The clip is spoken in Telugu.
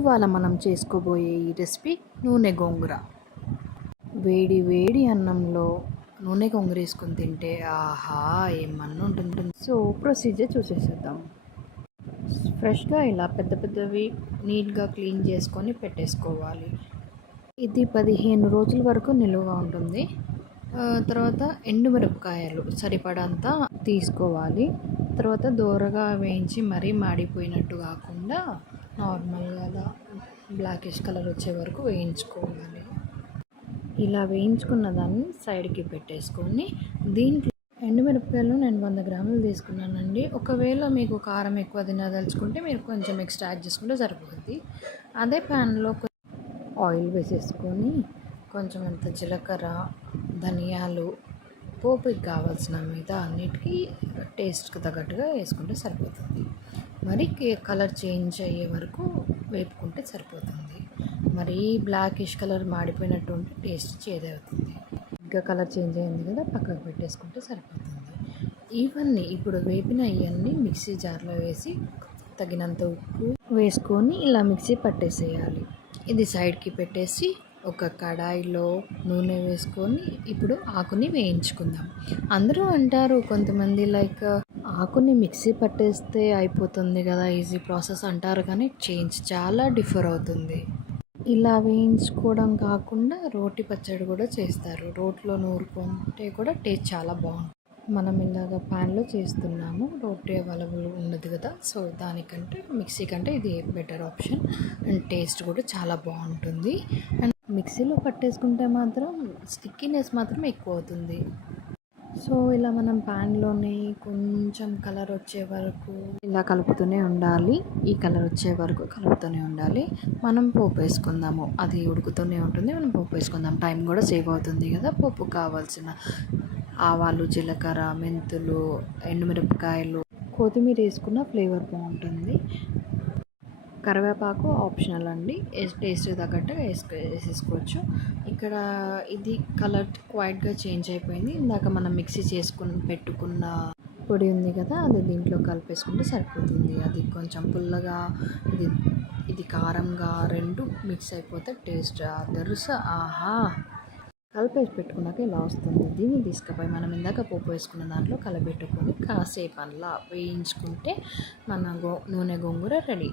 ఇవాళ మనం చేసుకోబోయే ఈ రెసిపీ నూనె గోంగూర. వేడి వేడి అన్నంలో నూనె గోంగూర వేసుకొని తింటే ఆహా ఏమన్నా ఉంటుంది. సో ప్రొసీజర్ చూసేసేద్దాం. ఫ్రెష్గా ఇలా పెద్ద పెద్దవి నీట్గా క్లీన్ చేసుకొని పెట్టేసుకోవాలి. ఇది 15 రోజుల వరకు నిలువగా ఉంటుంది. తర్వాత ఎండుమిరపకాయలు సరిపడంత తీసుకోవాలి. తర్వాత దోరగా వేయించి మరీ మాడిపోయినట్టు కాకుండా నార్మల్గా బ్లాకిష్ కలర్ వచ్చే వరకు వేయించుకోవాలి. ఇలా వేయించుకున్న దాన్ని సైడ్కి పెట్టేసుకొని దీంట్లో ఎండుమిరపకాయలు నేను 100 గ్రాములు తీసుకున్నానండి. ఒకవేళ మీకు కారం ఎక్కువ తినదలుచుకుంటే మీరు కొంచెం ఎక్స్ట్రా యాడ్ చేసుకుంటే సరిపోతుంది. అదే ప్యాన్లో ఆయిల్ వేసేసుకొని కొంచెం అంత జీలకర్ర, ధనియాలు, పోపుకి కావాల్సిన మిగతా అన్నిటికీ టేస్ట్కి తగ్గట్టుగా వేసుకుంటే సరిపోతుంది. మరి కలర్ చేంజ్ అయ్యే వరకు వేపుకుంటే సరిపోతుంది. మరి బ్లాకిష్ కలర్ మాడిపోయినట్టు ఉంటే టేస్ట్ చేదవుతుంది. ఇంకా కలర్ చేంజ్ అయింది కదా, పక్కకు పెట్టేసుకుంటే సరిపోతుంది. ఇవన్నీ ఇప్పుడు వేపిన ఇవన్నీ మిక్సీ జార్లో వేసి తగినంత ఉప్పు వేసుకొని ఇలా మిక్సీ పట్టేసేయాలి. ఇది సైడ్కి పెట్టేసి ఒక కడాయిలో నూనె వేసుకొని ఇప్పుడు ఆకుని వేయించుకుందాం. అందరూ అంటారు కొంతమంది లైక్ ఆకుని మిక్సీ పట్టేస్తే అయిపోతుంది కదా, ఈజీ ప్రాసెస్ అంటారు, కానీ చేంజ్ చాలా డిఫర్ అవుతుంది. ఇలా వేయించుకోవడం కాకుండా రోటి పచ్చడి కూడా చేస్తారు. రోట్లో నూరుకుంటే కూడా టేస్ట్ చాలా బాగుంటుంది. మనం ఇలాగ ప్యాన్లో చేస్తున్నాము, రోటీ అవైలబుల్ ఉండదు కదా, సో దానికంటే మిక్సీ కంటే ఇది బెటర్ ఆప్షన్ అండ్ టేస్ట్ కూడా చాలా బాగుంటుంది. అండ్ మిక్సీలో పట్టేసుకుంటే మాత్రం స్టిక్కీనెస్ మాత్రం ఎక్కువ అవుతుంది. సో ఇలా మనం ప్యాన్లోనే కొంచెం కలర్ వచ్చే వరకు ఇలా కలుపుతూనే ఉండాలి. ఈ కలర్ వచ్చే వరకు కలుపుతూనే ఉండాలి. మనం పోపు వేసుకుందాము. అది ఉడుకుతూనే ఉంటుంది, మనం పోపు వేసుకుందాం. టైం కూడా సేవ్ అవుతుంది కదా. పోపు కావాల్సిన ఆవాలు, జీలకర్ర, మెంతులు, ఎండుమిరపకాయలు, కొత్తిమీర వేసుకున్న ఫ్లేవర్ బాగుంటుంది. కరివేపాకు ఆప్షనల్ అండి, టేస్ట్ తగ్గట్టుగా వేసేసుకోవచ్చు. ఇక్కడ ఇది కలర్ క్వైట్గా చేంజ్ అయిపోయింది. ఇందాక మనం మిక్సీ పెట్టుకున్న పొడి ఉంది కదా, అది దీంట్లో కలిపేసుకుంటే సరిపోతుంది. అది కొంచెం పుల్లగా, ఇది కారంగా రెండు మిక్స్ అయిపోతే టేస్ట్ తెలుసా ఆహా. కలిపేసి పెట్టుకున్నాక ఇలా వస్తుంది. దీన్ని తీసుకుపోయి మనం ఇందాక పోపు వేసుకున్న దాంట్లో కలబెట్టుకొని కాసేపు అలా వేయించుకుంటే మన నూనె గోంగూర రెడీ.